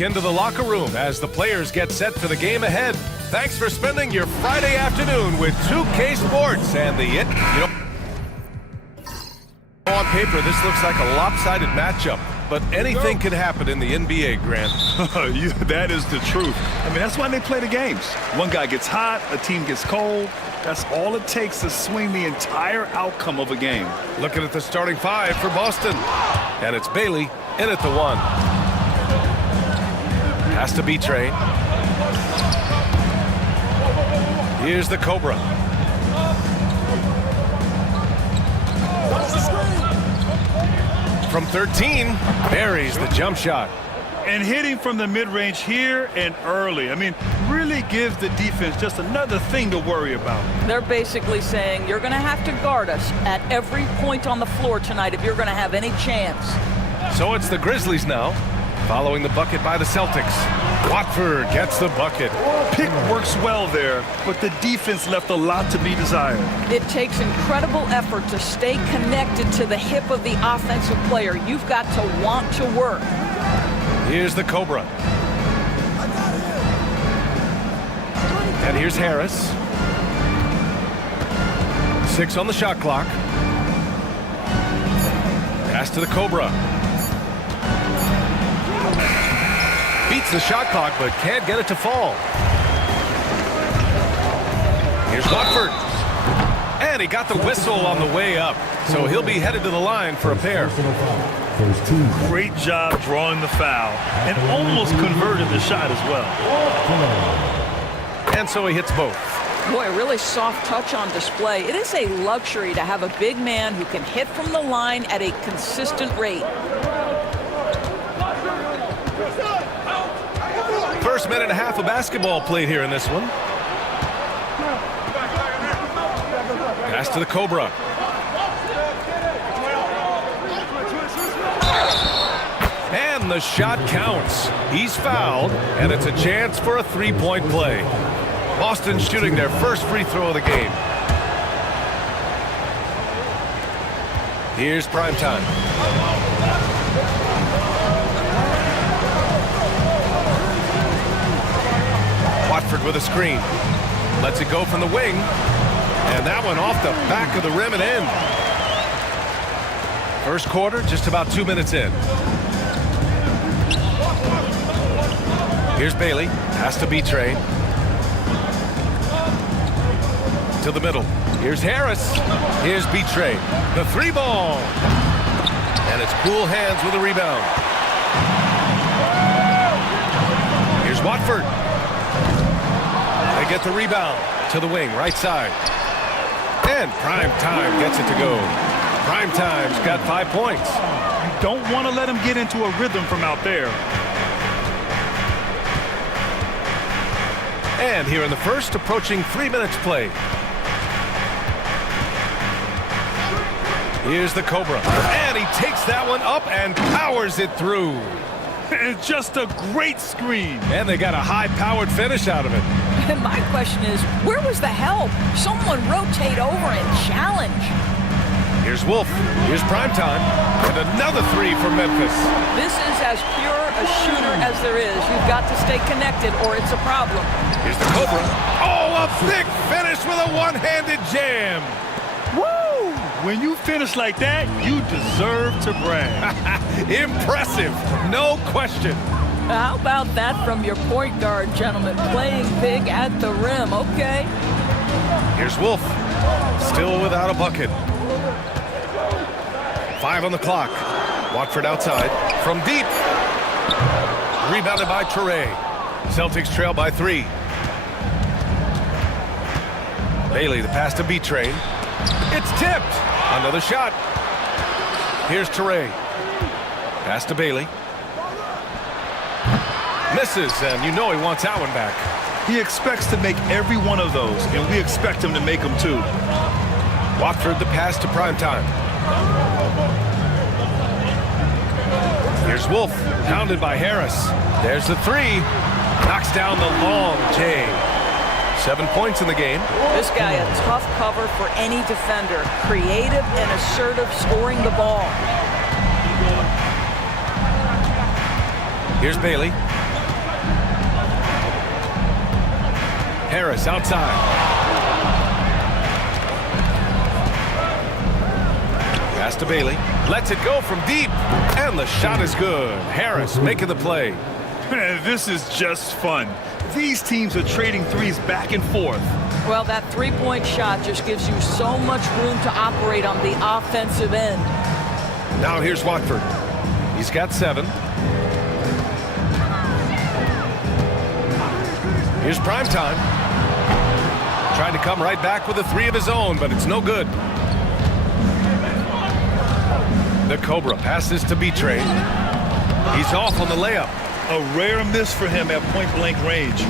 back into the locker room as the players get set for the game ahead. Thanks for spending your Friday afternoon with 2K Sports and on paper, this looks like a lopsided matchup, but anything can happen in the NBA, Grant. That is the truth. I mean, that's why they play the games. One guy gets hot, a team gets cold. That's all it takes to swing the entire outcome of a game. Looking at the starting five for Boston. And it's Bailey in at the one. Has to be Trey. Here's the Cobra. From 13, buries the jump shot. And hitting from the mid-range here and early. I mean, really gives the defense just another thing to worry about. They're basically saying you're going to have to guard us at every point on the floor tonight if you're going to have any chance. So it's the Grizzlies now, following the bucket by the Celtics. Watford gets the bucket. Pick works well there, but the defense left a lot to be desired. It takes incredible effort to stay connected to the hip of the offensive player. You've got to want to work. Here's the Cobra. And here's Harris. 6 on the shot clock. Pass to the Cobra. Beats the shot clock, but can't get it to fall. Here's Watford. And he got the whistle on the way up. So he'll be headed to the line for a pair. Great job drawing the foul and almost converted the shot as well. And so he hits both. Boy, a really soft touch on display. It is a luxury to have a big man who can hit from the line at a consistent rate. First minute and a half of basketball played here in this one. Pass to the Cobra. And the shot counts. He's fouled, and it's a chance for a three-point play. Boston shooting their first free throw of the game. Here's primetime. Watford with a screen. Lets it go from the wing. And that one off the back of the rim and in. First quarter, just about 2 minutes in. Here's Bailey. Has to be Trey. To the middle. Here's Harris. Here's B-Trey. The three ball. And it's cool hands with a rebound. Here's Watford. They get the rebound to the wing, right side. And Prime Time gets it to go. Prime Time's got 5 points. You don't want to let him get into a rhythm from out there. And here in the first, approaching 3 minutes play. Here's the Cobra. And he takes that one up and powers it through. And just a great screen. And they got a high-powered finish out of it. And my question is, where was the help? Someone rotate over and challenge. Here's Wolf. Here's Primetime. And another three for Memphis. This is as pure a shooter as there is. You've got to stay connected or it's a problem. Here's the Cobra. Oh, a big finish with a one-handed jam. Woo! When you finish like that, you deserve to brag. Impressive, no question. How about that from your point guard, gentlemen? Playing big at the rim, okay? Here's Wolf, still without a bucket. 5 on the clock. Watford outside, from deep. Rebounded by Toure. Celtics trail by 3. Bailey, the pass to B-Train. It's tipped. Another shot. Here's Toure. Pass to Bailey. Misses, and you know he wants that one back. He expects to make every one of those, and we expect him to make them too. Watford the pass to Primetime. Here's Wolf, pounded by Harris. There's the three. Knocks down the long J. 7 points in the game. This guy a tough cover for any defender. Creative and assertive scoring the ball. Here's Bailey. Harris outside. Pass to Bailey. Lets it go from deep. And the shot is good. Harris making the play. Man, this is just fun. These teams are trading threes back and forth. Well, that three-point shot just gives you so much room to operate on the offensive end. Now here's Watford. He's got 7. Here's prime time. Trying to come right back with a 3 of his own, but it's no good. The Cobra passes to Betrayed. He's off on the layup. A rare miss for him at point-blank range.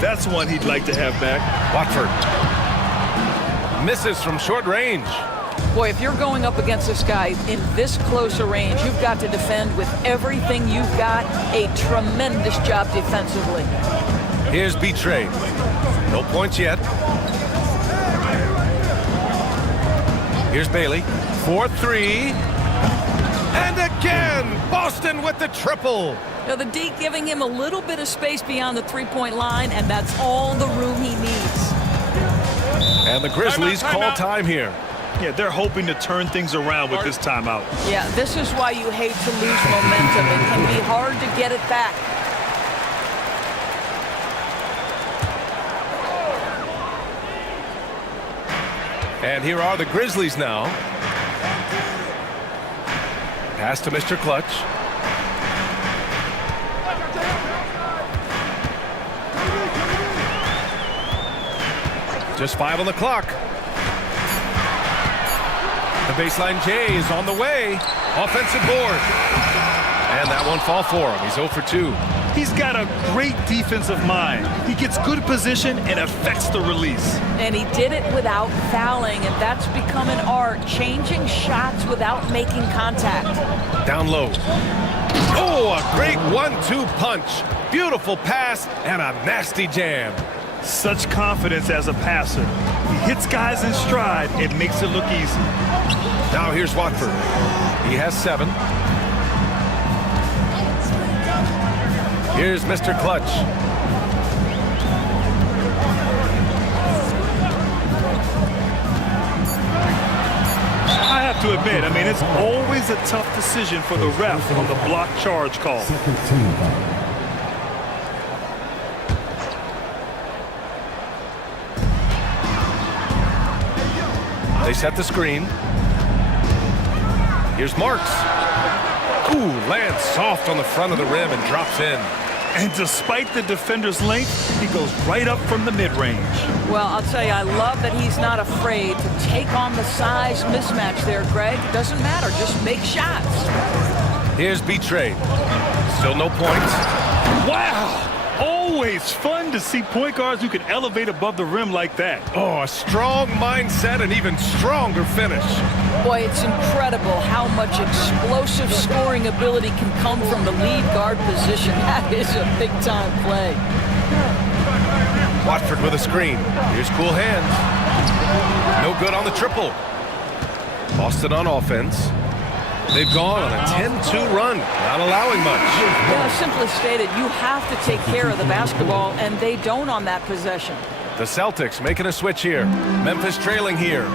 That's one he'd like to have back. Watford misses from short range. Boy, if you're going up against this guy in this close a range, you've got to defend with everything you've got. A tremendous job defensively. Here's Betrayed. No points yet. Here's Bailey. 4-3. And again, Boston with the triple. Now the D giving him a little bit of space beyond the three-point line, and that's all the room he needs. And the Grizzlies call time here. Yeah, they're hoping to turn things around with this timeout. Yeah, this is why you hate to lose momentum. It can be hard to get it back. And here are the Grizzlies now. Pass to Mr. Clutch. Just 5 on the clock. The baseline J is on the way. Offensive board. And that won't fall for him. He's 0 for 2. He's got a great defensive mind. He gets good position and affects the release. And he did it without fouling, and that's become an art, changing shots without making contact. Down low. Oh, a great 1-2 punch. Beautiful pass and a nasty jam. Such confidence as a passer. He hits guys in stride. It makes it look easy. Now here's Watford. He has 7. Here's Mr. Clutch. I have to admit, it's always a tough decision for the ref on the block charge call. They set the screen. Here's Marks. Ooh, lands soft on the front of the rim and drops in. And despite the defender's length, he goes right up from the mid-range. Well, I'll tell you, I love that he's not afraid to take on the size mismatch there, Greg. It doesn't matter. Just make shots. Here's Betrayed. Still no points. Wow! Always fun to see point guards who can elevate above the rim like that. Oh, a strong mindset and even stronger finish. Boy, it's incredible how much explosive scoring ability can come from the lead guard position. That is a big-time play. Watford with a screen. Here's cool hands. No good on the triple. Boston on offense. They've gone on a 10-2 run, not allowing much. Yeah, simply stated, you have to take care of the basketball, and they don't on that possession. The Celtics making a switch here. Memphis trailing here.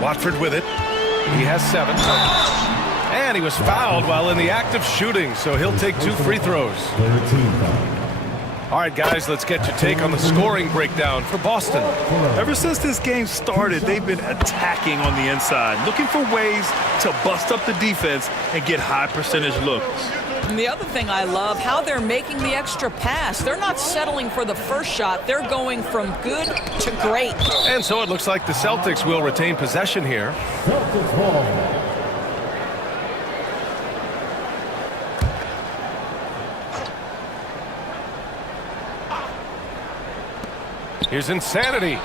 Watford with it. He has 7. And he was fouled while in the act of shooting, so he'll take 2 free throws. All right, guys, let's get your take on the scoring breakdown for Boston. Ever since this game started, they've been attacking on the inside, looking for ways to bust up the defense and get high percentage looks. And the other thing I love, how they're making the extra pass. They're not settling for the first shot. They're going from good to great. And so it looks like the Celtics will retain possession here. Here's Insanity.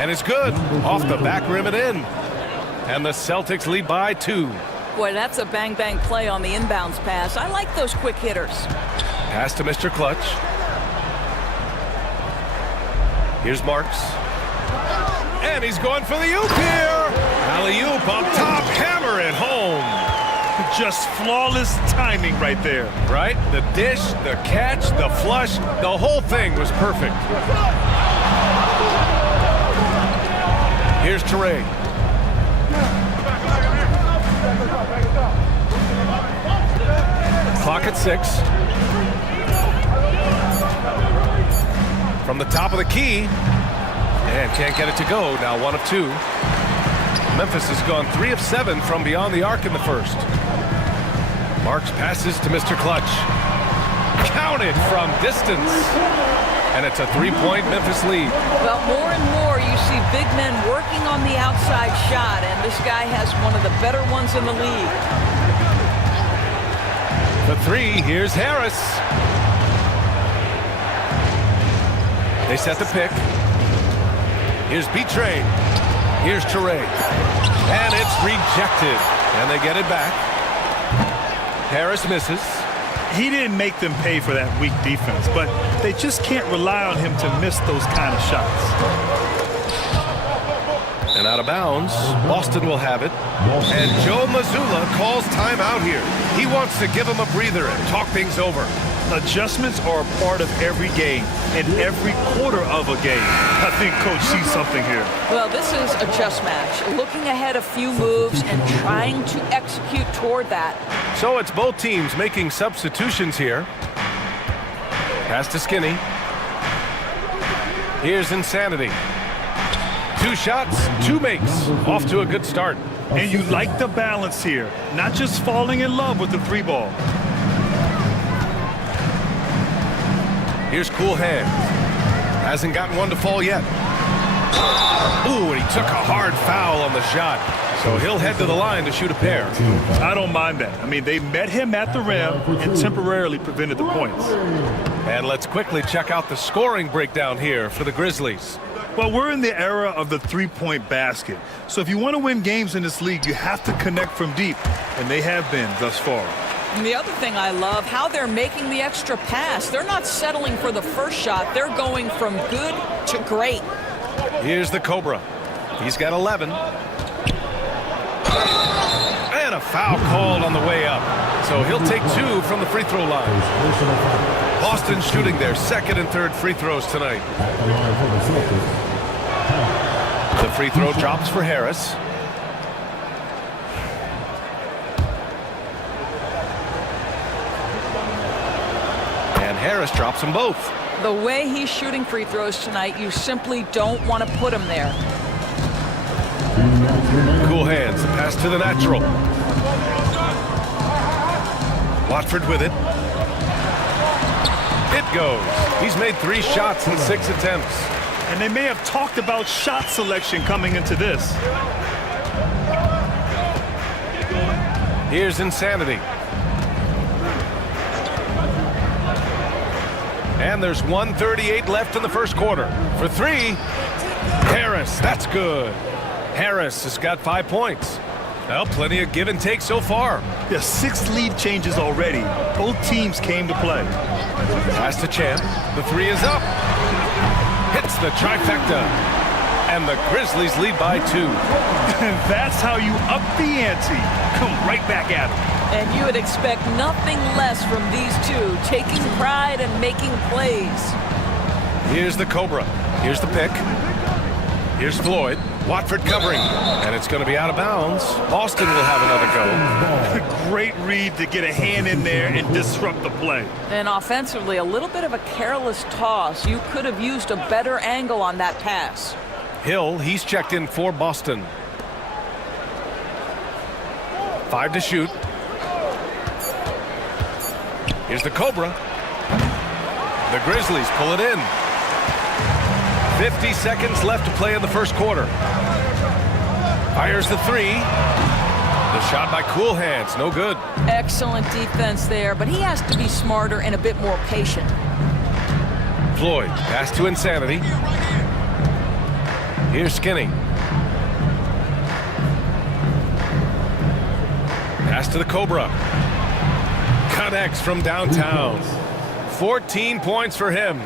And it's good. Off the back rim and in. And the Celtics lead by 2. Boy, that's a bang-bang play on the inbounds pass. I like those quick hitters. Pass to Mr. Clutch. Here's Marks. And he's going for the oop here. Alley-oop up top. Hammer it home. Just flawless timing right there. Right? The dish, the catch, the flush, the whole thing was perfect. Here's Teray. Clock at 6. From the top of the key. And can't get it to go. Now 1 of 2. Memphis has gone 3 of 7 from beyond the arc in the first. Marks passes to Mr. Clutch. Counted from distance. And it's a 3-point Memphis lead. Well, more and more you see big men working on the outside shot, and this guy has one of the better ones in the league. The 3, here's Harris. They set the pick. Here's B-Train. Here's Teray. And it's rejected. And they get it back. Harris misses. He didn't make them pay for that weak defense, but they just can't rely on him to miss those kind of shots. And out of bounds, Boston will have it. And Joe Mazzulla calls timeout here. He wants to give him a breather and talk things over. Adjustments are a part of every game and every quarter of a game. I think Coach sees something here. Well, this is a chess match. Looking ahead a few moves and trying to execute toward that. So it's both teams making substitutions here. Pass to Skinny. Here's Insanity. 2 shots, 2 makes. Off to a good start. And you like the balance here, not just falling in love with the 3-ball. Here's Cool Hand. Hasn't gotten one to fall yet. Ooh, and he took a hard foul on the shot. So he'll head to the line to shoot a pair. I don't mind that. I mean, they met him at the rim and temporarily prevented the points. And let's quickly check out the scoring breakdown here for the Grizzlies. Well, we're in the era of the 3-point basket. So if you want to win games in this league, you have to connect from deep. And they have been thus far. And the other thing I love, how they're making the extra pass. They're not settling for the first shot. They're going from good to great. Here's the Cobra. He's got 11. And a foul called on the way up. So he'll take 2 from the free throw line. Boston shooting their second and third free throws tonight. The free throw drops for Harris. And Harris drops them both. The way he's shooting free throws tonight, you simply don't want to put him there. Cool Hands, the pass to the natural. Watford with it. It goes. He's made 3 shots in 6 attempts. And they may have talked about shot selection coming into this. Here's Insanity. And there's 1:38 left in the first quarter. For 3, Harris, that's good. Harris has got 5 points. Well, plenty of give and take so far. Yeah, 6 lead changes already. Both teams came to play. Pass to Champ. The 3 is up. Hits the trifecta. And the Grizzlies lead by 2. That's how you up the ante. Come right back at them. And you would expect nothing less from these two, taking pride and making plays. Here's the Cobra. Here's the pick. Here's Floyd. Watford covering. And it's going to be out of bounds. Boston will have another go. Great read to get a hand in there and disrupt the play. And offensively, a little bit of a careless toss. You could have used a better angle on that pass. Hill, he's checked in for Boston. 5 to shoot. Here's the Cobra. The Grizzlies pull it in. 50 seconds left to play in the first quarter. Fires the 3. The shot by Cool Hands, no good. Excellent defense there, but he has to be smarter and a bit more patient. Floyd, pass to Insanity. Here's Skinny. Pass to the Cobra. Connects from downtown. 14 points for him.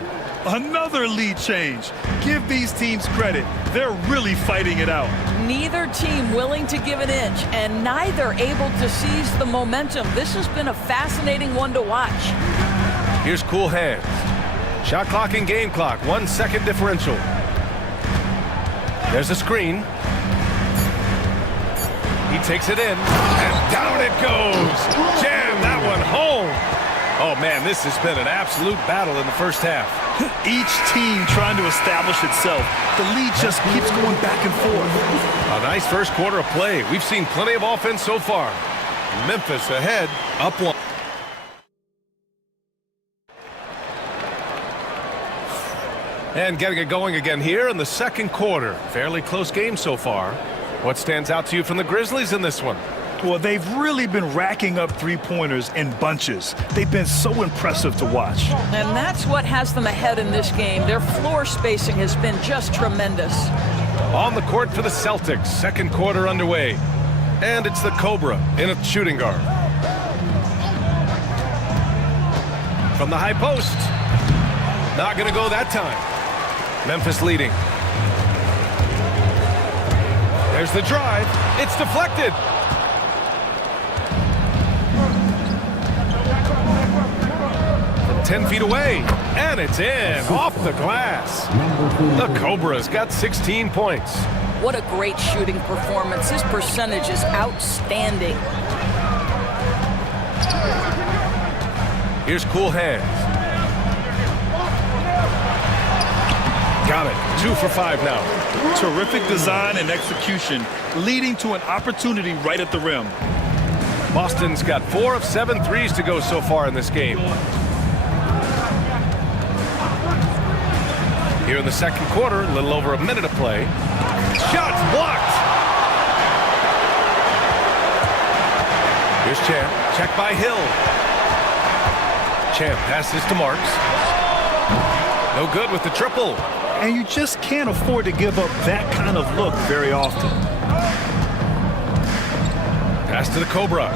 Another lead change. Give these teams credit. They're really fighting it out. Neither team willing to give an inch, and neither able to seize the momentum. This has been a fascinating one to watch. Here's cool hands. Shot clock and game clock, 1 second differential. There's a screen. He takes it in, and down it goes. Jam that one home. Oh, man, this has been an absolute battle in the first half. Each team trying to establish itself. The lead just keeps going back and forth. A nice first quarter of play. We've seen plenty of offense so far. Memphis ahead, up 1. And getting it going again here in the second quarter. Fairly close game so far. What stands out to you from the Grizzlies in this one? Well, they've really been racking up three-pointers in bunches. They've been so impressive to watch. And that's what has them ahead in this game. Their floor spacing has been just tremendous. On the court for the Celtics, second quarter underway. And it's the Cobra in a shooting guard. From the high post. Not going to go that time. Memphis leading. There's the drive. It's deflected. From 10 feet away. And it's in. Off the glass. The Cobra's got 16 points. What a great shooting performance. His percentage is outstanding. Here's cool hands. Got it. 2 for 5 now. Terrific design and execution, leading to an opportunity right at the rim. Boston's got 4 of 7 threes to go so far in this game. Here in the second quarter, a little over a minute of play. Shots blocked. Here's Champ. Check by Hill. Champ passes to Marks. No good with the triple. And you just can't afford to give up that kind of look very often. Pass to the Cobra.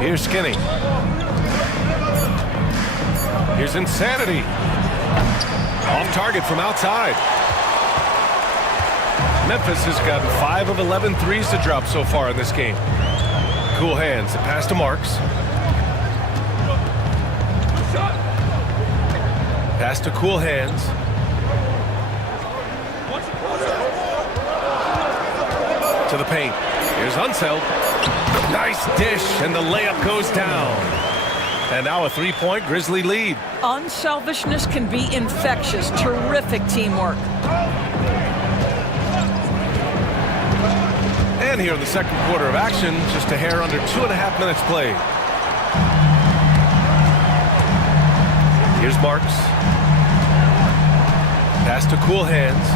Here's Skinny. Here's Insanity. Off target from outside. Memphis has gotten 5 of 11 threes to drop so far in this game. Cool hands. The pass to Marks. Pass to cool hands. To the paint. Here's Unseld. Nice dish, and the layup goes down. And now a three-point Grizzly lead. Unselfishness can be infectious. Terrific teamwork. And here in the second quarter of action, just a hair under 2.5 minutes played. Here's Marks. Pass to cool hands.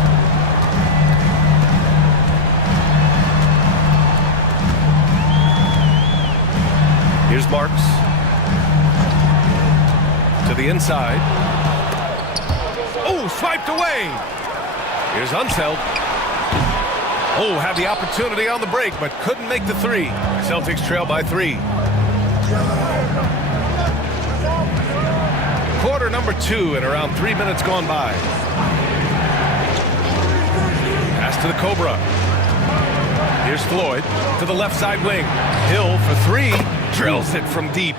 Here's Marks. To the inside. Oh, swiped away. Here's Unseld. Oh, had the opportunity on the break, but couldn't make the three. Celtics trail by 3. Quarter number 2 and around 3 minutes gone by. Pass to the Cobra. Here's Floyd to the left side wing. Hill for 3. Drills it from deep.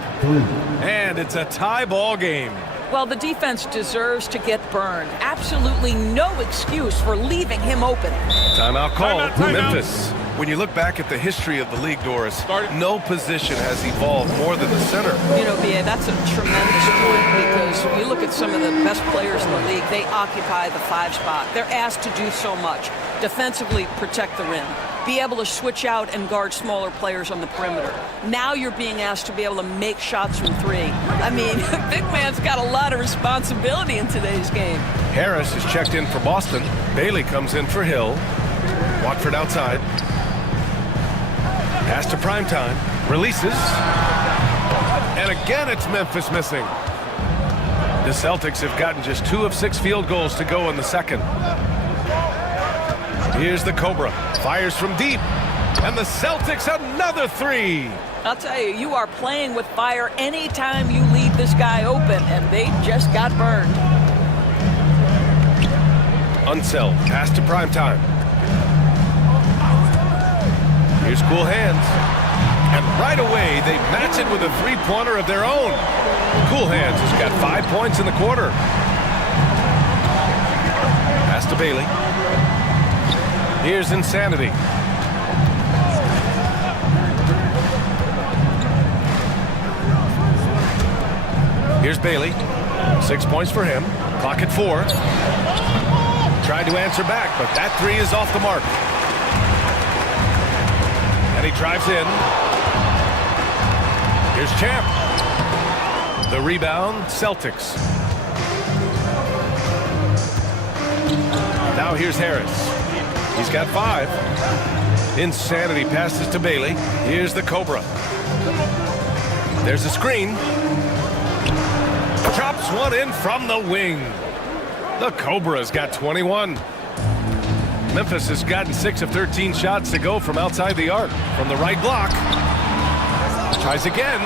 And it's a tie ball game. Well, the defense deserves to get burned. Absolutely no excuse for leaving him open. Timeout call. Timeout. Memphis. When you look back at the history of the league, Doris, no position has evolved more than the center. You know, B.A., that's a tremendous point because when you look at some of the best players in the league, they occupy the 5 spot. They're asked to do so much. Defensively, protect the rim. Be able to switch out and guard smaller players on the perimeter. Now you're being asked to be able to make shots from 3. I mean, big man's got a lot of responsibility in today's game. Harris is checked in for Boston. Bailey comes in for Hill. Watford outside. Pass to Primetime. Releases. And again, it's Memphis missing. The Celtics have gotten just 2 of 6 field goals to go in the second. Here's the Cobra. Fires from deep. And the Celtics another 3. I'll tell you, you are playing with fire anytime you lead leave this guy open, and they just got burned. Unseld. Pass to Primetime. Here's Cool Hands. And right away, they match it with a three-pointer of their own. Cool Hands has got 5 points in the quarter. Pass to Bailey. Here's Insanity. Here's Bailey. 6 points for him. Clock at 4. Tried to answer back, but that three is off the mark. And he drives in. Here's Champ. The rebound, Celtics. Now here's Harris. He's got 5. Insanity passes to Bailey. Here's the Cobra. There's a screen. Drops one in from the wing. The Cobra's got 21. Memphis has gotten 6 of 13 shots to go from outside the arc. From the right block. Tries again.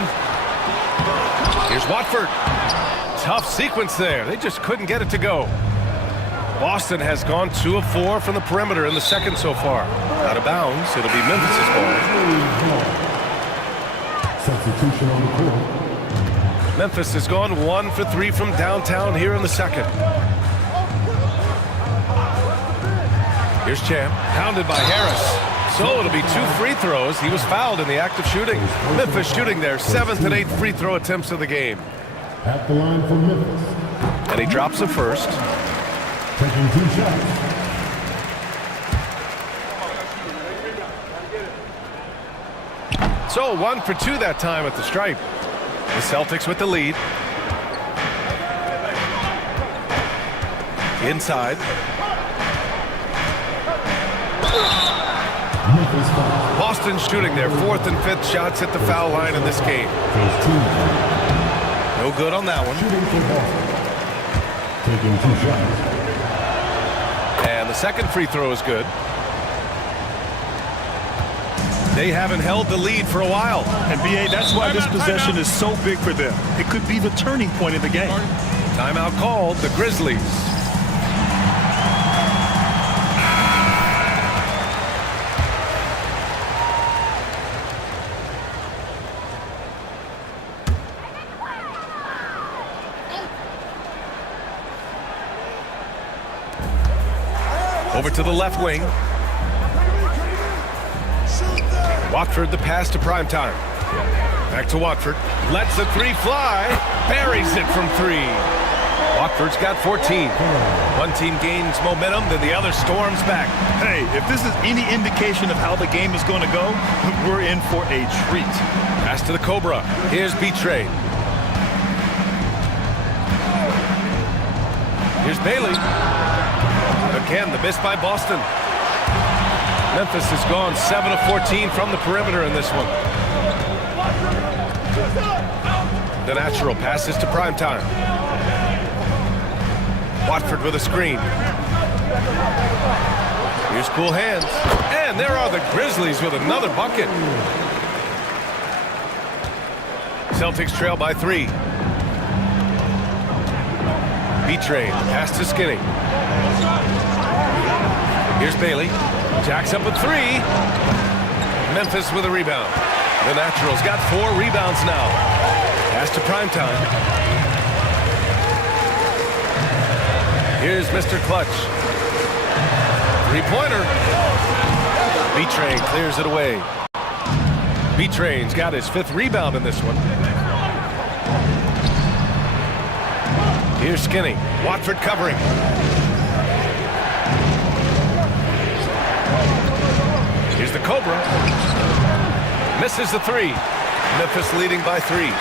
Here's Watford. Tough sequence there. They just couldn't get it to go. Boston has gone 2 of 4 from the perimeter in the second so far. Out of bounds. It'll be Memphis's ball. Substitution on the court. Memphis has gone 1 for 3 from downtown here in the second. Here's Champ. Pounded by Harris. So it'll be 2 free throws. He was fouled in the act of shooting. Memphis shooting their 7th and 8th free throw attempts of the game. At the line for Memphis. And he drops the first. Taking 2 shots. So 1 for 2 that time at the stripe. The Celtics with the lead. Inside. Boston shooting their 4th and 5th shots at the foul line in this game. No good on that one. Taking 2 shots. And the second free throw is good. They haven't held the lead for a while. And B.A., that's why this possession is so big for them. It could be the turning point in the game. Timeout called, the Grizzlies. Over to the left wing. Watford the pass to Primetime. Back to Watford. Lets the 3 fly. Buries it from 3. Watford's got 14. One team gains momentum, then the other storms back. Hey, if this is any indication of how the game is going to go, we're in for a treat. Pass to the Cobra. Here's Betray. Here's Bailey. Again, the miss by Boston. Memphis has gone 7 of 14 from the perimeter in this one. The natural passes to Primetime. Watford with a screen. Here's Cool Hands. And there are the Grizzlies with another bucket. Celtics trail by 3. Betray. Pass to Skinny. Here's Bailey. Jacks up a 3. Memphis with a rebound. The Naturals got 4 rebounds now. Pass to Primetime. Here's Mr. Clutch. 3-pointer. B-Train clears it away. B-Train's got his 5th rebound in this one. Here's Skinny. Watford covering. Here's the Cobra. Misses the 3. Memphis leading by 3.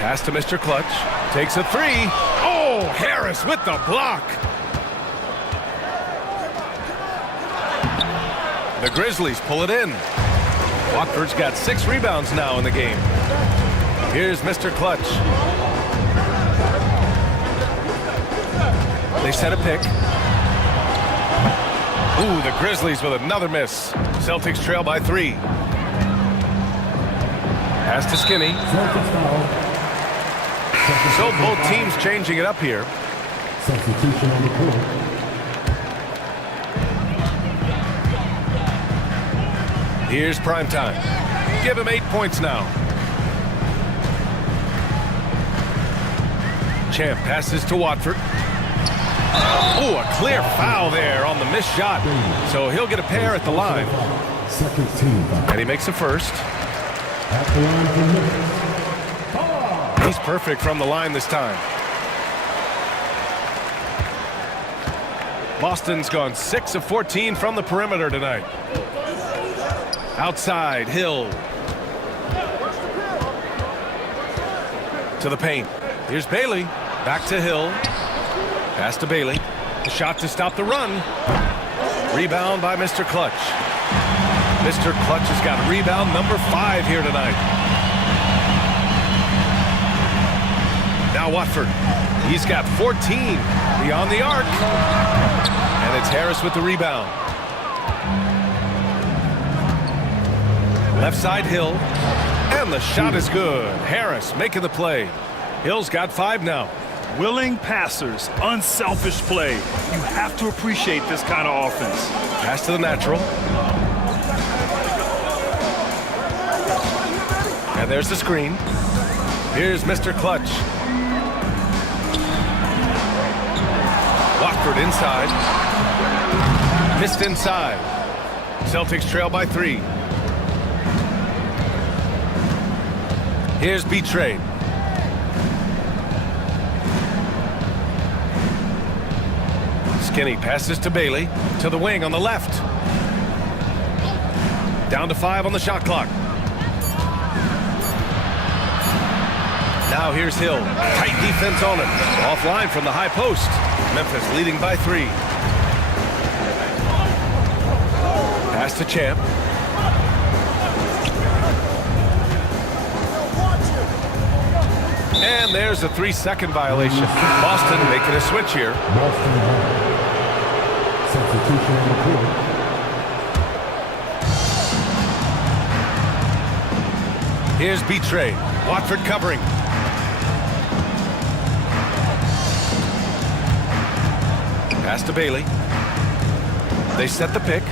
Pass to Mr. Clutch. Takes a 3. Oh, Harris with the block. The Grizzlies pull it in. Watford's got 6 rebounds now in the game. Here's Mr. Clutch. They set a pick. Ooh, the Grizzlies with another miss. Celtics trail by 3. Pass to Skinny. Celtics foul. So both teams changing it up here. Substitution on the court. Here's prime time. Give him 8 points now. Champ passes to Watford. Oh, a clear foul there on the missed shot. So he'll get a pair at the line. Second team foul. And he makes a first. At the line for Memphis. He's perfect from the line this time. Boston's gone 6 of 14 from the perimeter tonight. Outside, Hill. To the paint. Here's Bailey. Back to Hill. Pass to Bailey. The shot to stop the run. Rebound by Mr. Clutch. Mr. Clutch has got rebound number 5 here tonight. Now Watford. He's got 14 beyond the arc. And it's Harris with the rebound. Left side, Hill. And the shot is good. Harris making the play. Hill's got 5 now. Willing passers, unselfish play. You have to appreciate this kind of offense. Pass to the natural. And there's the screen. Here's Mr. Clutch. Watford inside. Missed inside. Celtics trail by 3. Here's B-Trade. Skinny passes to Bailey. To the wing on the left. Down to 5 on the shot clock. Now here's Hill. Tight defense on him. Offline from the high post. Memphis leading by 3. Pass to Champ. And there's a 3-second violation. Boston making a switch here. Boston foul. Substitution on the court. Here's B-Trade. Watford covering. Pass to Bailey. They set the pick.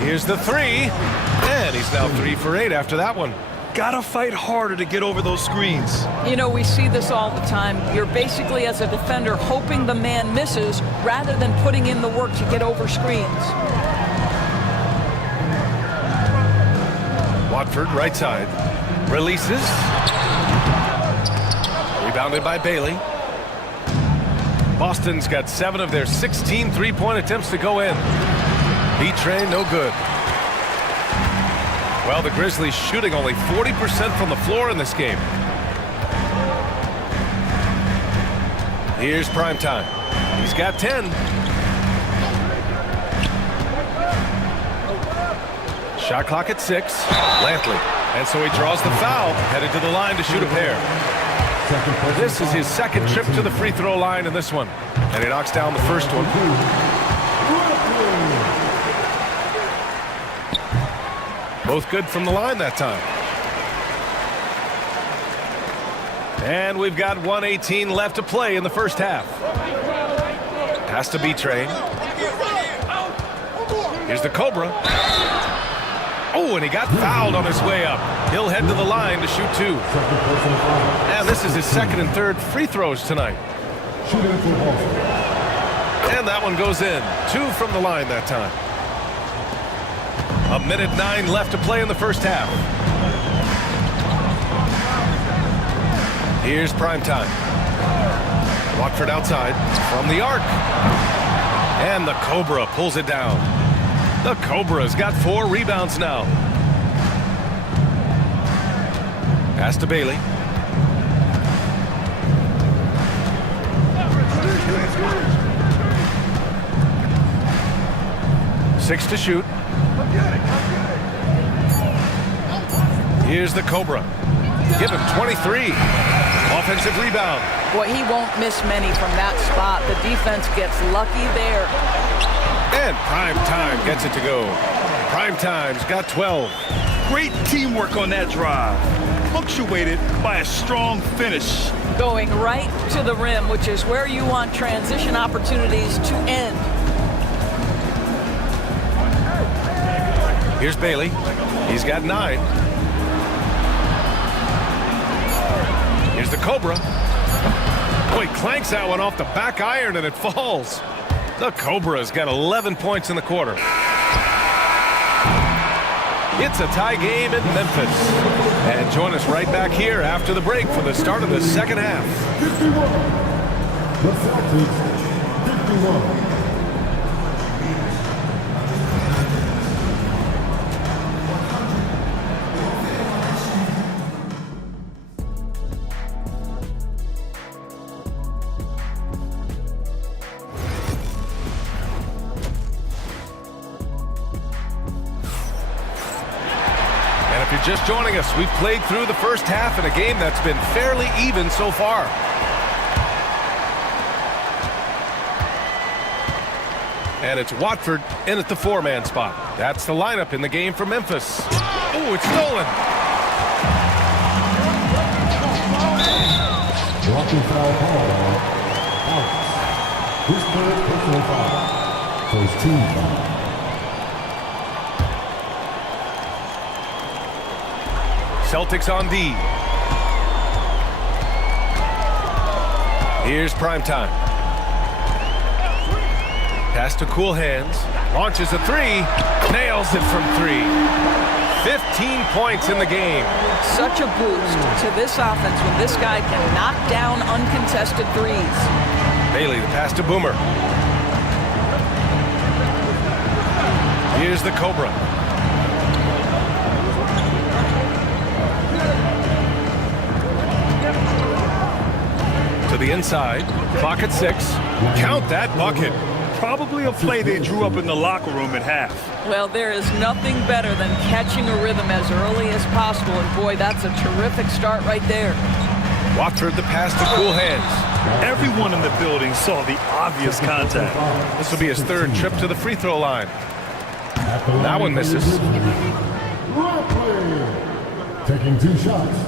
Here's the 3. And he's now 3 for 8 after that one. Gotta fight harder to get over those screens. You know, we see this all the time. You're basically, as a defender, hoping the man misses rather than putting in the work to get over screens. Watford, right side. Releases. Rebounded by Bailey. Boston's got 7 of their 16 three-point attempts to go in. B-Train, no good. Well, the Grizzlies shooting only 40% from the floor in this game. Here's prime time. He's got 10. Shot clock at 6. Lampley. And so he draws the foul, headed to the line to shoot a pair. This is his second trip to the free throw line in this one. And he knocks down the first one. Both good from the line that time. And we've got 1:18 left to play in the first half. Pass to B-Train. Here's the Cobra. Oh, and he got fouled on his way up. He'll head to the line to shoot 2. And this is his second and third free throws tonight. And that one goes in. 2 from the line that time. 1:09 left to play in the first half. Here's prime time. Watford outside from the arc. And the Cobra pulls it down. The Cobra's got 4 rebounds now. Pass to Bailey. Six to shoot. Here's the Cobra. Give him 23. Offensive Offensive rebound. Boy, he won't miss many from that spot. The defense gets lucky there. And Prime Time gets it to go. Prime Time's got 12. Great teamwork on that drive. Punctuated by a strong finish. Going right to the rim, which is where you want transition opportunities to end. Here's Bailey. He's got 9. Here's the Cobra. Boy, clanks that one off the back iron and it falls. The Cobra's got 11 points in the quarter. It's a tie game in Memphis. And join us right back here after the break for the start of the second half. 51. The Celtics, 51. Just joining us, we've played through the first half in a game that's been fairly even so far. And it's Watford in at the 4-man spot. That's the lineup in the game for Memphis. Oh, it's stolen. Blocking foul called on Alex. His third personal foul. First team foul. Celtics on D. Here's Prime Time. Pass to Cool Hands. Launches a 3. Nails it from 3. 15 points in the game. Such a boost to this offense when this guy can knock down uncontested threes. Bailey, the pass to Boomer. Here's the Cobra. To the inside. Clock at 6. Count that bucket. Probably a play they drew up in the locker room at half. Well, there is nothing better than catching a rhythm as early as possible. And boy, that's a terrific start right there. Watford the pass to Cool Hands. Everyone in the building saw the obvious contact. This will be his 3rd trip to the free throw line. That one misses. Taking 2 shots.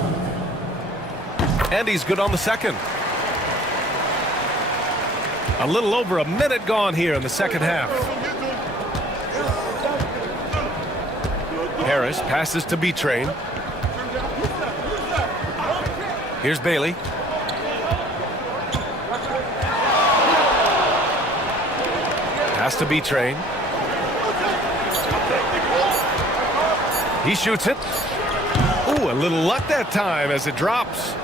And he's good on the second. A little over a minute gone here in the second half. Harris passes to B-Train. Here's Bailey. Pass to B-Train. He shoots it. Ooh, a little luck that time as it drops.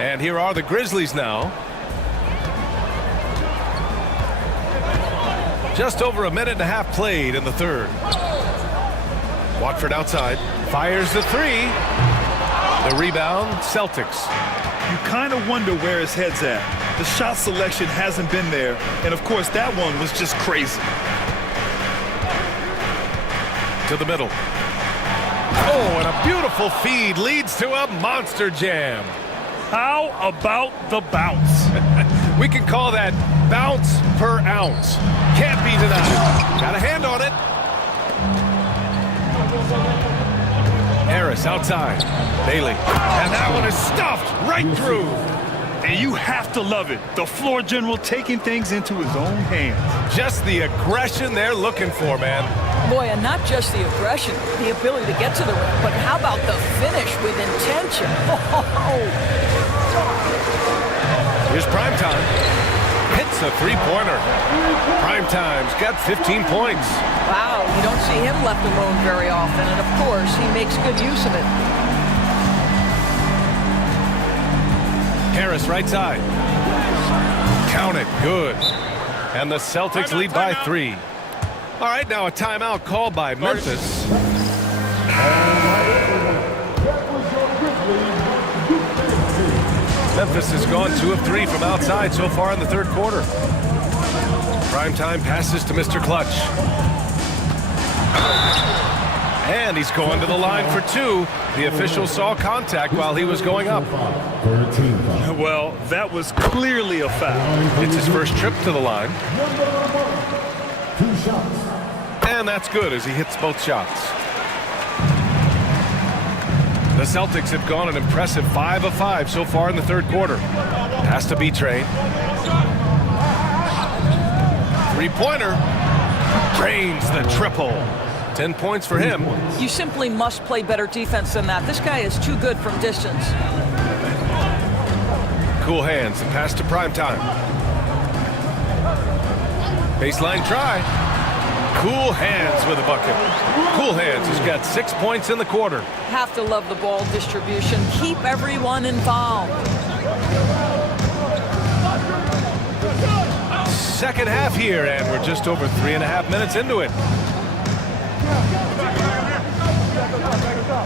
And here are the Grizzlies now. Just over a minute and a half played in the 3rd. Watford outside. Fires the 3. The rebound, Celtics. You kind of wonder where his head's at. The shot selection hasn't been there. And, of course, that one was just crazy. To the middle. Oh, and a beautiful feed leads to a monster jam. How about the bounce? We can call that bounce per ounce. Can't be denied. Got a hand on it. Harris outside. Bailey. And that one is stuffed right through. And you have to love it. The floor general taking things into his own hands. Just the aggression they're looking for, man. Boy, and not just the aggression, the ability to get to the rim, but how about the finish with intention? Here's Prime Time. Hits a 3-pointer. Prime Time's got 15 points. Wow, you don't see him left alone very often, and of course, he makes good use of it. Harris right side. Count it, good. And the Celtics lead by 3. All right, now a timeout called by Memphis. Memphis has gone 2 of 3 from outside so far in the 3rd quarter. Prime Time passes to Mr. Clutch. And he's going to the line for 2. The official saw contact while he was going up. 13 foul. Well, that was clearly a foul. It's his first trip to the line. 2 shots. And that's good as he hits both shots. The Celtics have gone an impressive 5 of 5 so far in the third quarter. Has to be Train. Three-pointer. Drains the triple. 10 points for him. You simply must play better defense than that. This guy is too good from distance. Cool hands and pass to Primetime. Baseline try. Cool hands with a bucket. Cool hands has got 6 points in the quarter. Have to love the ball distribution. Keep everyone involved. Second half here, and we're just over 3.5 minutes into it.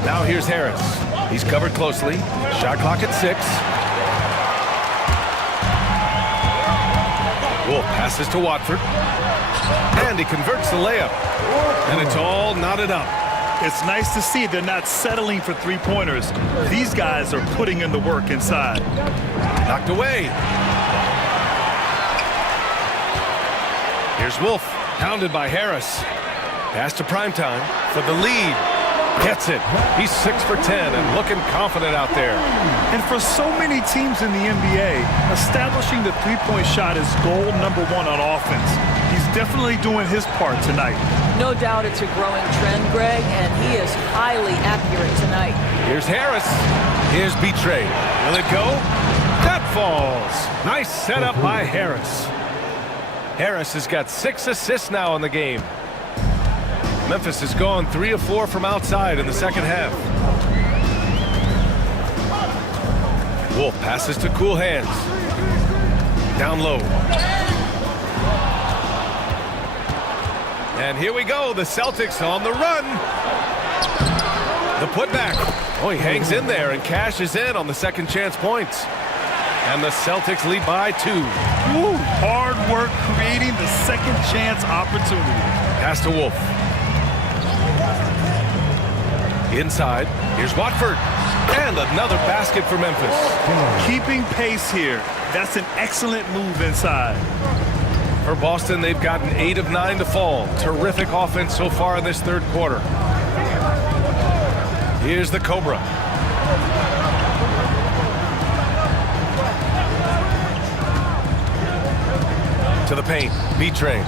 Now here's Harris. He's covered closely. Shot clock at 6. Wolf passes to Watford. And he converts the layup. And it's all knotted up. It's nice to see they're not settling for three-pointers. These guys are putting in the work inside. Knocked away. Here's Wolf, pounded by Harris. Pass to Primetime for the lead. Gets it. He's 6 for 10 and looking confident out there. And for so many teams in the NBA, establishing the three-point shot is goal number 1 on offense. He's definitely doing his part tonight. No doubt it's a growing trend, Greg, and he is highly accurate tonight. Here's Harris. Here's Betrayed. Will it go? That falls. Nice setup by Harris. Harris has got 6 assists now in the game. Memphis has gone 3 of 4 from outside in the second half. Wolf passes to Cool Hands. Down low. And here we go. The Celtics on the run. The putback. Oh, he hangs in there and cashes in on the second chance points. And the Celtics lead by 2. Woo, hard work creating the second chance opportunity. Pass to Wolf. Inside, here's Watford. And another basket for Memphis. Keeping pace here. That's an excellent move inside. For Boston, they've gotten 8 of 9 to fall. Terrific offense so far in this third quarter. Here's the Cobra. To the paint, B-Train.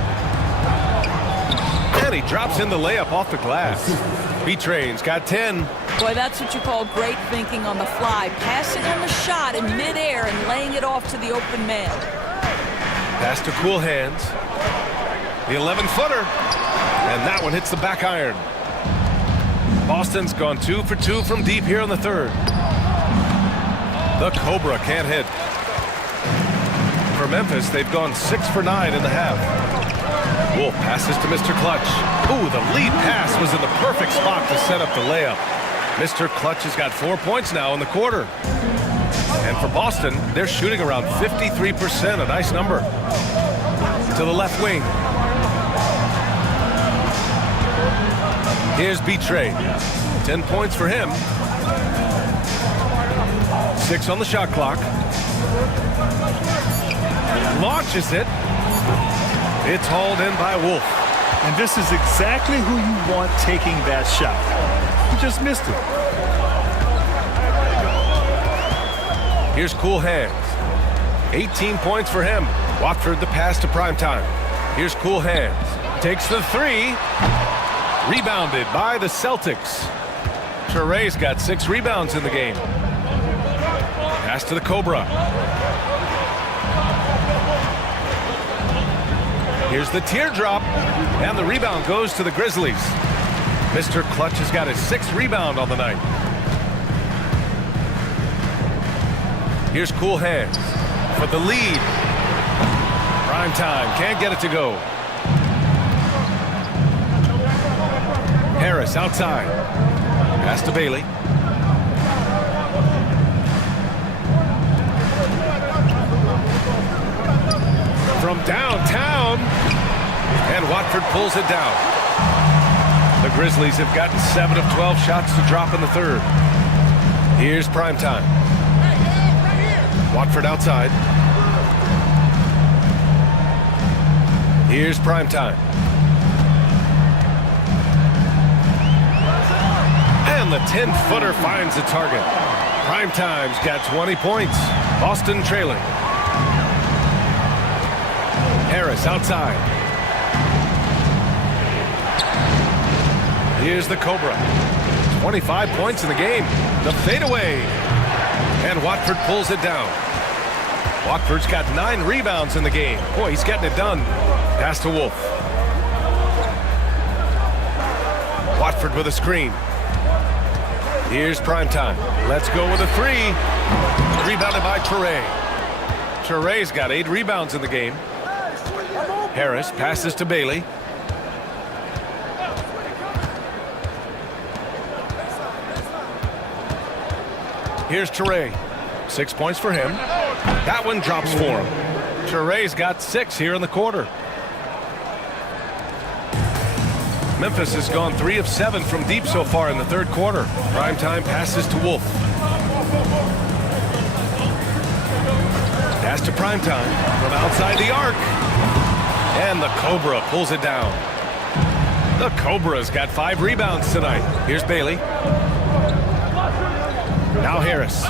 And he drops in the layup off the glass. B-Train's got 10. Boy, that's what you call great thinking on the fly. Passing on the shot in midair and laying it off to the open man. Pass to Cool Hands. The 11-footer. And that one hits the back iron. Boston's gone 2 for 2 from deep here in the third. The Cobra can't hit. For Memphis, they've gone 6 for 9 in the half. Wolf passes to Mr. Clutch. Ooh, the lead pass was in the perfect spot to set up the layup. Mr. Clutch has got 4 points now in the quarter. And for Boston, they're shooting around 53%, a nice number. To the left wing. Here's Betrayed. 10 points for him. 6 on the shot clock. Launches it. It's hauled in by Wolf. And this is exactly who you want taking that shot. You just missed it. Here's Cool Hands. 18 points for him. Watford the pass to Primetime. Here's Cool Hands. Takes the 3. Rebounded by the Celtics. Traoré got 6 rebounds in the game. Pass to the Cobra. Here's the teardrop. And the rebound goes to the Grizzlies. Mr. Clutch has got his 6th rebound on the night. Here's Cool Hands for the lead. Primetime can't get it to go. Harris outside. Pass to Bailey. From downtown. And Watford pulls it down. The The Grizzlies have gotten 7 of 12 shots to drop in the third. Here's prime time. Watford outside. Here's prime time. And the 10-footer finds the target. Prime time's got 20 points. Boston trailing. Harris outside. Here's the Cobra. 25 points in the game. The fadeaway. And Watford pulls it down. Watford's got 9 rebounds in the game. Boy, he's getting it done. Pass to Wolf. Watford with a screen. Here's prime time. Let's go with a 3. Rebounded by Toure. Toure's got 8 rebounds in the game. Harris passes to Bailey. Here's Toure. 6 points for him. That one drops for him. Toure's got 6 here in the quarter. Memphis has gone 3 of 7 from deep so far in the third quarter. Primetime passes to Wolf. Pass to Primetime from outside the arc. And the Cobra pulls it down. The Cobra's got 5 rebounds tonight. Here's Bailey. Now Harris.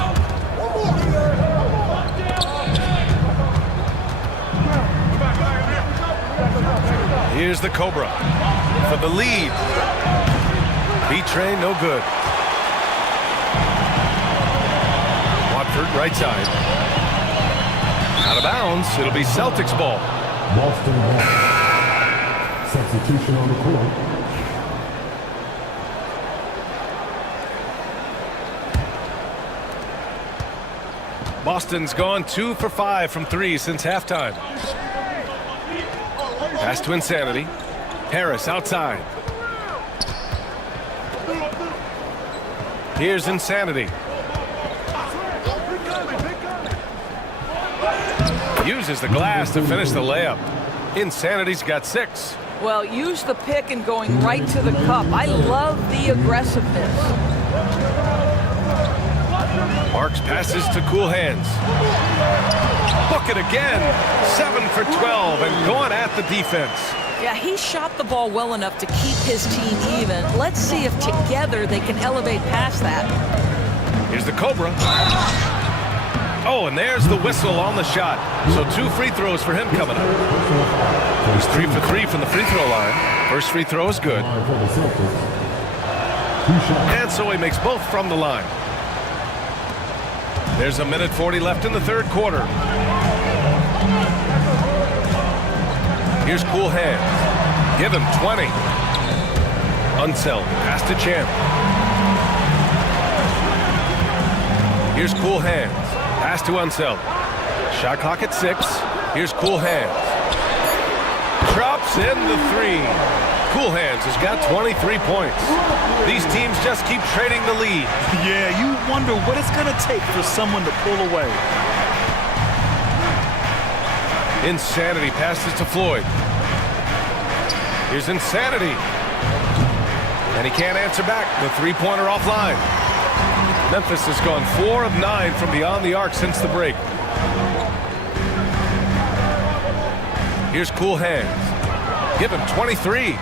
Here's the Cobra for the lead. B-Train, no good. Watford, right side. Out of bounds. It'll be Celtics ball. Boston ball. Substitution on the court. Boston's gone 2 for 5 from 3 since halftime. Pass to Insanity. Harris outside. Here's Insanity. Uses the glass to finish the layup. Insanity's got 6. Well, use the pick and going right to the cup. I love the aggressiveness. Marks passes to Cool Hands. Book it again. 7 for 12 and going at the defense. Yeah, he shot the ball well enough to keep his team even. Let's see if together they can elevate past that. Here's the Cobra. Oh, and there's the whistle on the shot. So 2 free throws for him coming up. He's 3 for 3 from the free throw line. First free throw is good. And so he makes both from the line. There's a minute 40 left in the third quarter. Here's Cool Hands. Give him 20. Unseld. Pass to Champ. Here's Cool Hands. Pass to Unseld. Shot clock at 6. Here's Cool Hands. Drops in the 3. Cool Hands has got 23 points. These teams just keep trading the lead. Yeah, you wonder what it's going to take for someone to pull away. Insanity passes to Floyd. Here's Insanity. And he can't answer back. The three-pointer offline. Memphis has gone 4 of 9 from beyond the arc since the break. Here's Cool Hands. Give him 23.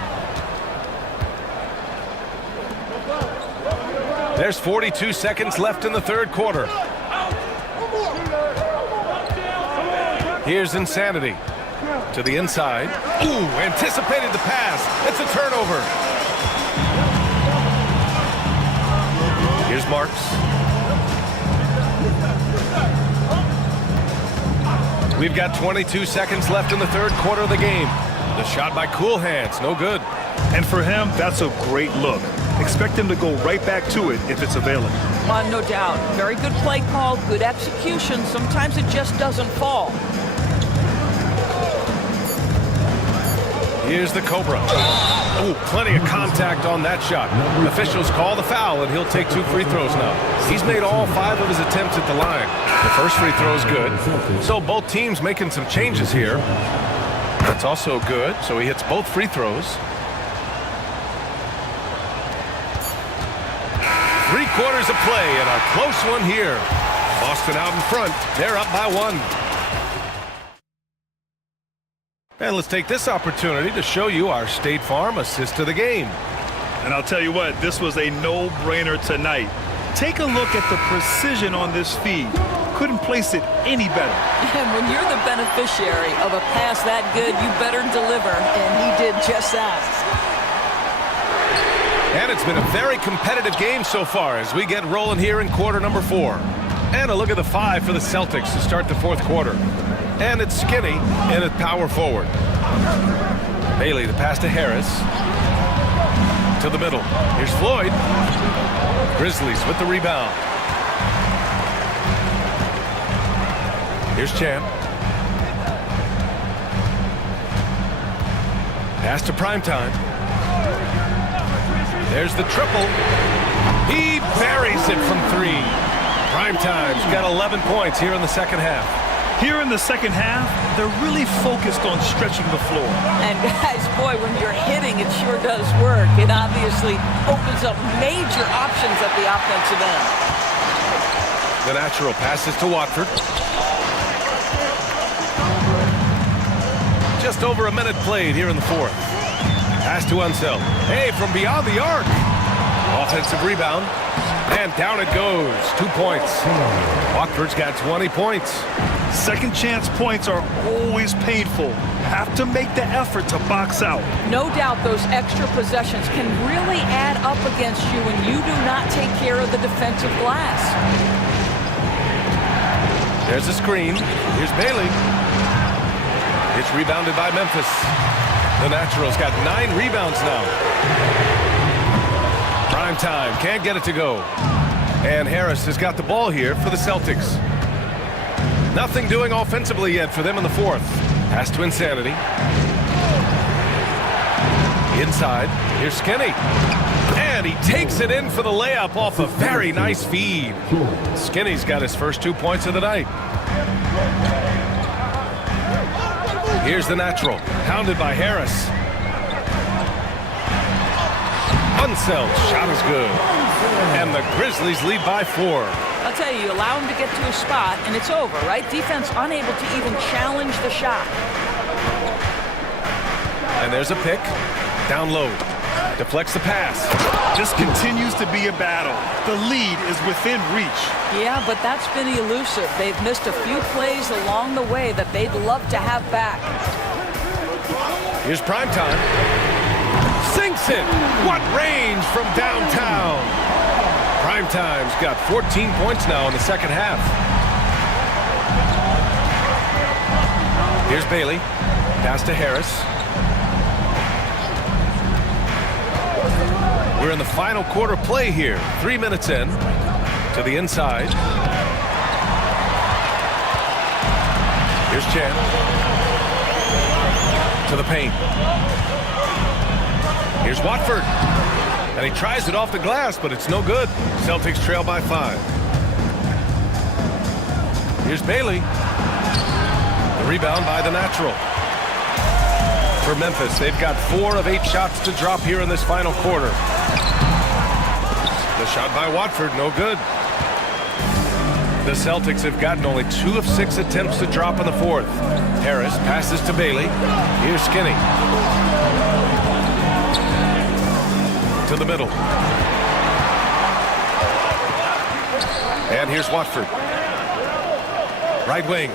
There's 42 seconds left in the third quarter. Here's Insanity. To the inside. Ooh, anticipated the pass. It's a turnover. Here's Marks. We've got 22 seconds left in the third quarter of the game. The shot by Cool Hands, no good. And for him, that's a great look. Expect him to go right back to it if it's available. No doubt. Very good play call, good execution. Sometimes it just doesn't fall. Here's the Cobra. Ooh, plenty of contact on that shot. Officials call the foul, and he'll take 2 free throws now. He's made all 5 of his attempts at the line. The first free throw is good. So both teams making some changes here. That's also good. So he hits both free throws. 3/4 of play and a close one here. Boston out in front. They're up by 1. And let's take this opportunity to show you our State Farm assist of the game. And I'll tell you what, this was a no-brainer tonight. Take a look at the precision on this feed. Couldn't place it any better. And when you're the beneficiary of a pass that good, you better deliver, and he did just that. And it's been a very competitive game so far as we get rolling here in quarter number 4. And a look at the 5 for the Celtics to start the 4th quarter. And it's Skinny and it's power forward. Bailey, the pass to Harris. To the middle. Here's Floyd. Grizzlies with the rebound. Here's Chan. Pass to Primetime. There's the triple. He buries it from 3. Primetime's got 11 points here in the second half. Here in the second half, they're really focused on stretching the floor. And guys, boy, when you're hitting, it sure does work. It obviously opens up major options at the offensive end. The natural passes to Watford. Just over a minute played here in the 4th. Pass to Unseld. Hey, from beyond the arc. Offensive rebound. And down it goes. 2 points. Watford's got 20 points. Second chance points are always painful. Have to make the effort to box out. No doubt those extra possessions can really add up against you when you do not take care of the defensive glass. There's a screen. Here's Bailey. It's rebounded by Memphis. The Naturals got 9 rebounds now. Primetime can't get it to go. And Harris has got the ball here for the Celtics. Nothing doing offensively yet for them in the 4th. Pass to Insanity. Inside. Here's Skinny. And he takes it in for the layup off a very nice feed. Skinny's got his first 2 points of the night. Here's the natural. Pounded by Harris. Unsel's shot is good. And the Grizzlies lead by 4. I'll tell you, allow him to get to a spot, and it's over, right? Defense unable to even challenge the shot. And there's a pick. Down low. Deflects the pass. This continues to be a battle. The lead is within reach. Yeah, but that's been elusive. They've missed a few plays along the way that they'd love to have back. Here's Primetime. Sinks it. What range from downtown. Primetime's got 14 points now in the second half. Here's Bailey. Pass to Harris. We're in the final quarter play here. 3 minutes in. To the inside. Here's Chan. To the paint. Here's Watford. And he tries it off the glass, but it's no good. Celtics trail by 5. Here's Bailey. The rebound by the natural. For Memphis, they've got 4 of 8 shots to drop here in this final quarter. The shot by Watford, no good. The Celtics have gotten only 2 of 6 attempts to drop in the 4th. Harris passes to Bailey. Here's Skinny. To the middle. And here's Watford. Right wing.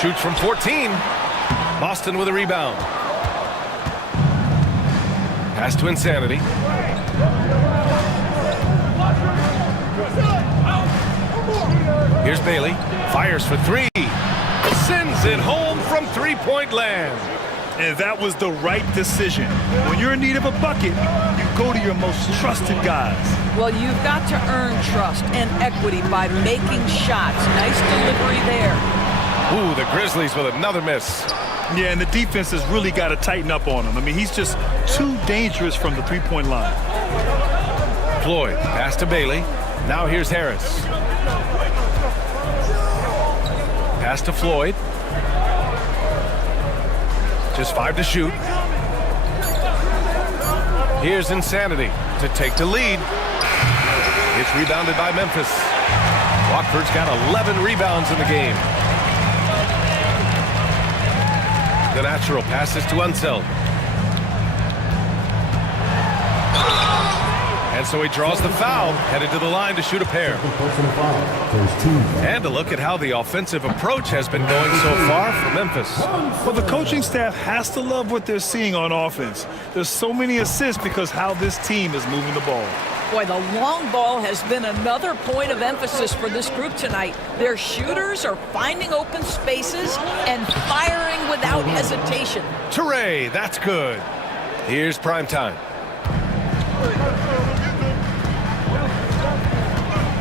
Shoots from 14. Boston with a rebound. Pass to Insanity. Here's Bailey. Fires for 3. Sends it home from three-point land. And that was the right decision. When you're in need of a bucket, you go to your most trusted guys. Well, you've got to earn trust and equity by making shots. Nice delivery there. Ooh, the Grizzlies with another miss. Yeah, and the defense has really got to tighten up on him. I mean, he's just too dangerous from the three-point line. Floyd, pass to Bailey. Now here's Harris. Pass to Floyd. Just 5 to shoot. Here's Insanity to take the lead. It's rebounded by Memphis. Watford's got 11 rebounds in the game. The natural passes to Unseld. And so he draws the foul, headed to the line to shoot a pair. And a look at how the offensive approach has been going so far for Memphis. Well, the coaching staff has to love what they're seeing on offense. There's so many assists because how this team is moving the ball. Boy, the long ball has been another point of emphasis for this group tonight. Their shooters are finding open spaces and firing without hesitation. Toure, that's good. Here's prime time.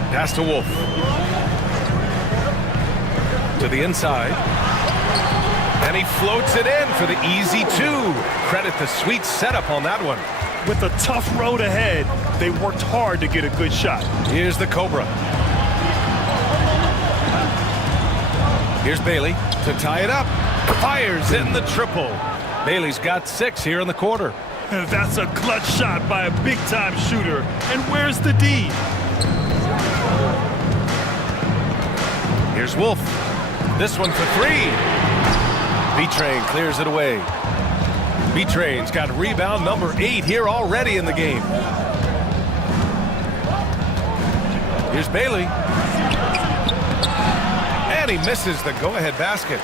Pass to Wolf. To the inside. And he floats it in for the easy two. Credit the sweet setup on that one. With a tough road ahead, they worked hard to get a good shot. Here's the Cobra. Here's Bailey to tie it up. Fires in the triple. Bailey's got 6 here in the quarter. That's a clutch shot by a big-time shooter. And where's the D? Here's Wolf. This one for 3. B-Train clears it away. B-Train's got rebound number 8 here already in the game. Here's Bailey. And he misses the go-ahead basket.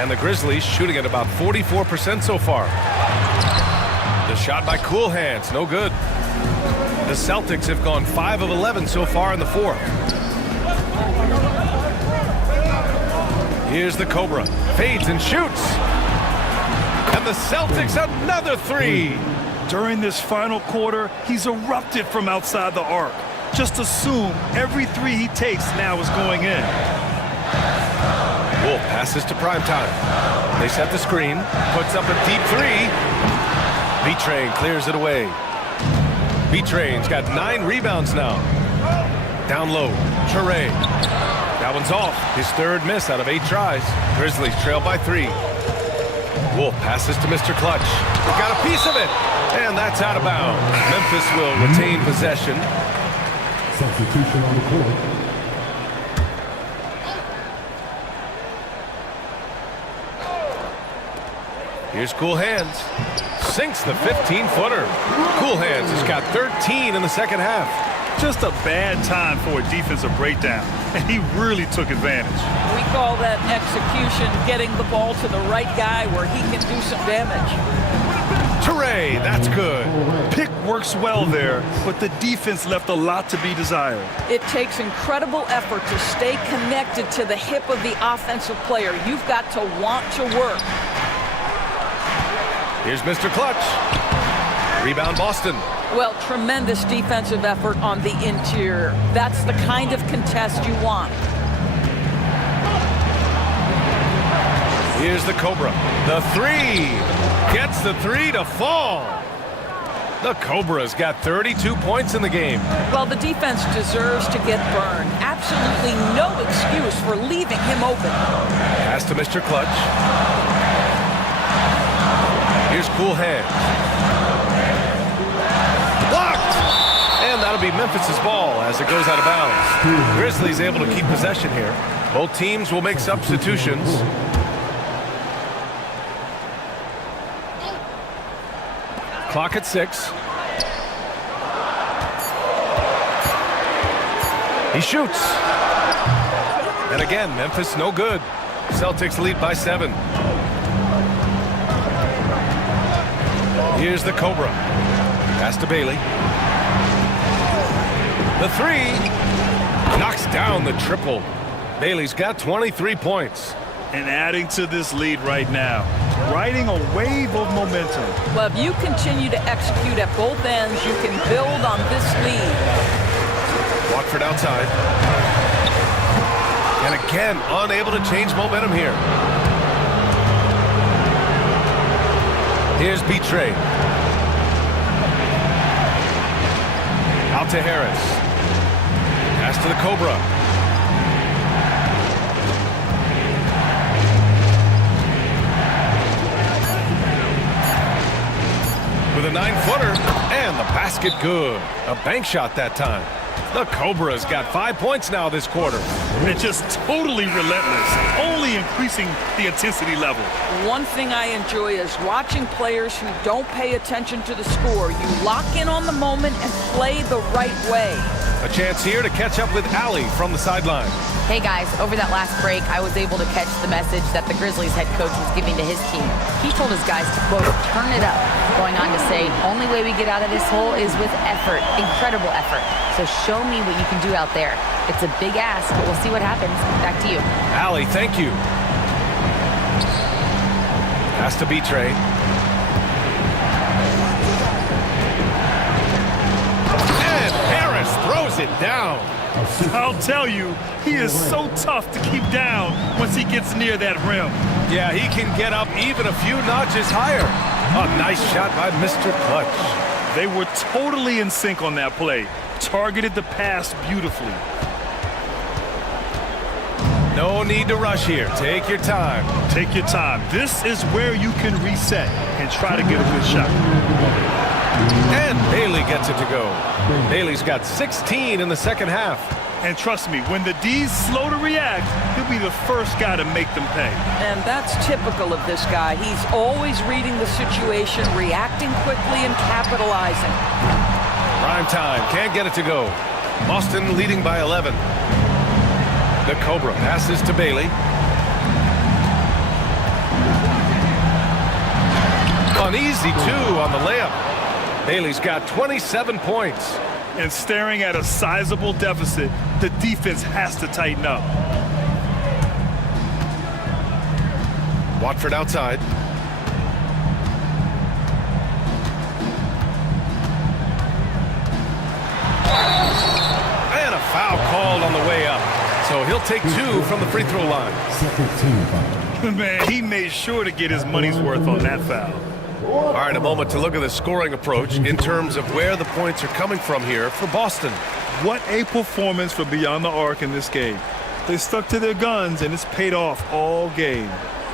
And the Grizzlies shooting at about 44% so far. The shot by Cool Hands, no good. The Celtics have gone 5 of 11 so far in the fourth. Here's the Cobra. Fades and shoots. And the Celtics another 3. During this final quarter, he's erupted from outside the arc. Just assume every 3 he takes now is going in. Wolf passes to primetime. They set the screen. Puts up a deep 3. B-Train clears it away. B-Train's got 9 rebounds now. Down low. Toure. That one's off. His 3rd miss out of 8 tries. Grizzlies trail by 3. Wolf passes to Mr. Clutch. Got a piece of it. And that's out of bounds. Memphis will retain possession. Substitution on the court. Here's Cool Hands. Sinks the 15-footer. Cool Hands has got 13 in the second half. Just a bad time for a defensive breakdown, and he really took advantage. We call that execution, getting the ball to the right guy where he can do some damage. Toure, that's good. Pick works well there, but the defense left a lot to be desired. It takes incredible effort to stay connected to the hip of the offensive player. You've got to want to work. Here's Mr. Clutch. Rebound Boston. Well, tremendous defensive effort on the interior. That's the kind of contest you want. Here's the Cobra. The 3. Gets the 3 to fall. The Cobra's got 32 points in the game. Well, the defense deserves to get burned. Absolutely no excuse for leaving him open. Pass to Mr. Clutch. Here's Cool Hands. Blocked! And that'll be Memphis's ball as it goes out of bounds. Grizzlies able to keep possession here. Both teams will make substitutions. Clock at 6. He shoots. And again, Memphis no good. Celtics lead by 7. Here's the Cobra. Pass to Bailey. The 3. Knocks down the triple. Bailey's got 23 points. And adding to this lead right now, riding a wave of momentum. Well, if you continue to execute at both ends, you can build on this lead. Watford outside. And again, unable to change momentum here. Here's B-Train. Out to Harris. Pass to the Cobra. with a 9-footer, and the basket good. A bank shot that time. The Cobras got 5 points now this quarter. They're just totally relentless, only increasing the intensity level. One thing I enjoy is watching players who don't pay attention to the score. You lock in on the moment and play the right way. A chance here to catch up with Allie from the sideline. Hey guys, over that last break, I was able to catch the message that the Grizzlies head coach was giving to his team. He told his guys to, quote, turn it up, going on to say, only way we get out of this hole is with effort, incredible effort. So show me what you can do out there. It's a big ask, but we'll see what happens. Back to you. Allie, thank you. Has to be Trey. And Harris throws it down. I'll tell you, he is so tough to keep down once he gets near that rim. Yeah, he can get up even a few notches higher. A nice shot by Mr. Clutch. They were totally in sync on that play. Targeted the pass beautifully. No need to rush here. Take your time. Take your time. This is where you can reset and try to get a good shot. And Bailey gets it to go. Bailey's got 16 in the second half. And trust me, when the D's slow to react, he'll be the first guy to make them pay. And that's typical of this guy. He's always reading the situation, reacting quickly, and capitalizing. Prime time. Can't get it to go. Boston leading by 11. The Cobra passes to Bailey. An easy 2 on the layup. Bailey's got 27 points. And staring at a sizable deficit, the defense has to tighten up. Watford outside. And a foul called on the way up. So he'll take 2 from the free throw line. Second team foul. Man, he made sure to get his money's worth on that foul. All right, a moment to look at the scoring approach in terms of where the points are coming from here for Boston. What a performance for Beyond the Arc in this game. They stuck to their guns, and it's paid off all game.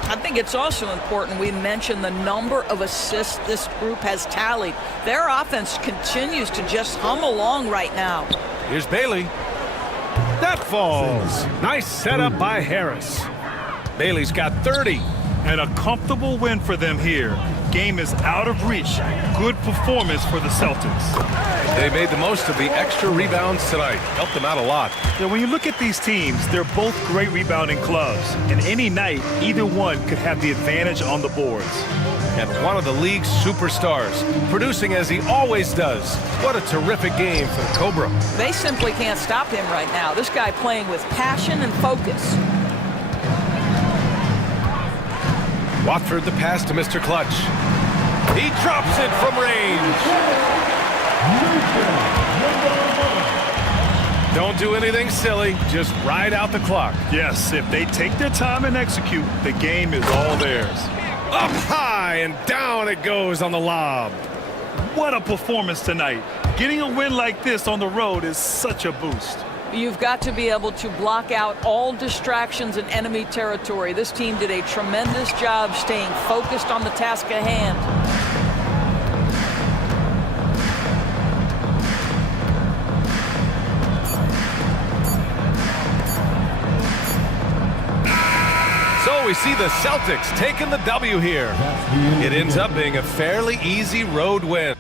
I think it's also important we mention the number of assists this group has tallied. Their offense continues to just hum along right now. Here's Bailey. That falls. Nice setup by Harris. Bailey's got 30. And a comfortable win for them here. Game is out of reach. Good performance for the Celtics. They made the most of the extra rebounds tonight. Helped them out a lot. Yeah, when you look at these teams, they're both great rebounding clubs. And any night, either one could have the advantage on the boards. And one of the league's superstars, producing as he always does. What a terrific game for the Cobra. They simply can't stop him right now. This guy playing with passion and focus. Watford the pass to Mr. Clutch. He drops it from range. Don't do anything silly. Just ride out the clock. Yes, if they take their time and execute, the game is all theirs. Up high and down it goes on the lob. What a performance tonight. Getting a win like this on the road is such a boost. You've got to be able to block out all distractions in enemy territory. This team did a tremendous job staying focused on the task at hand. So we see the Celtics taking the W here. It ends up being a fairly easy road win.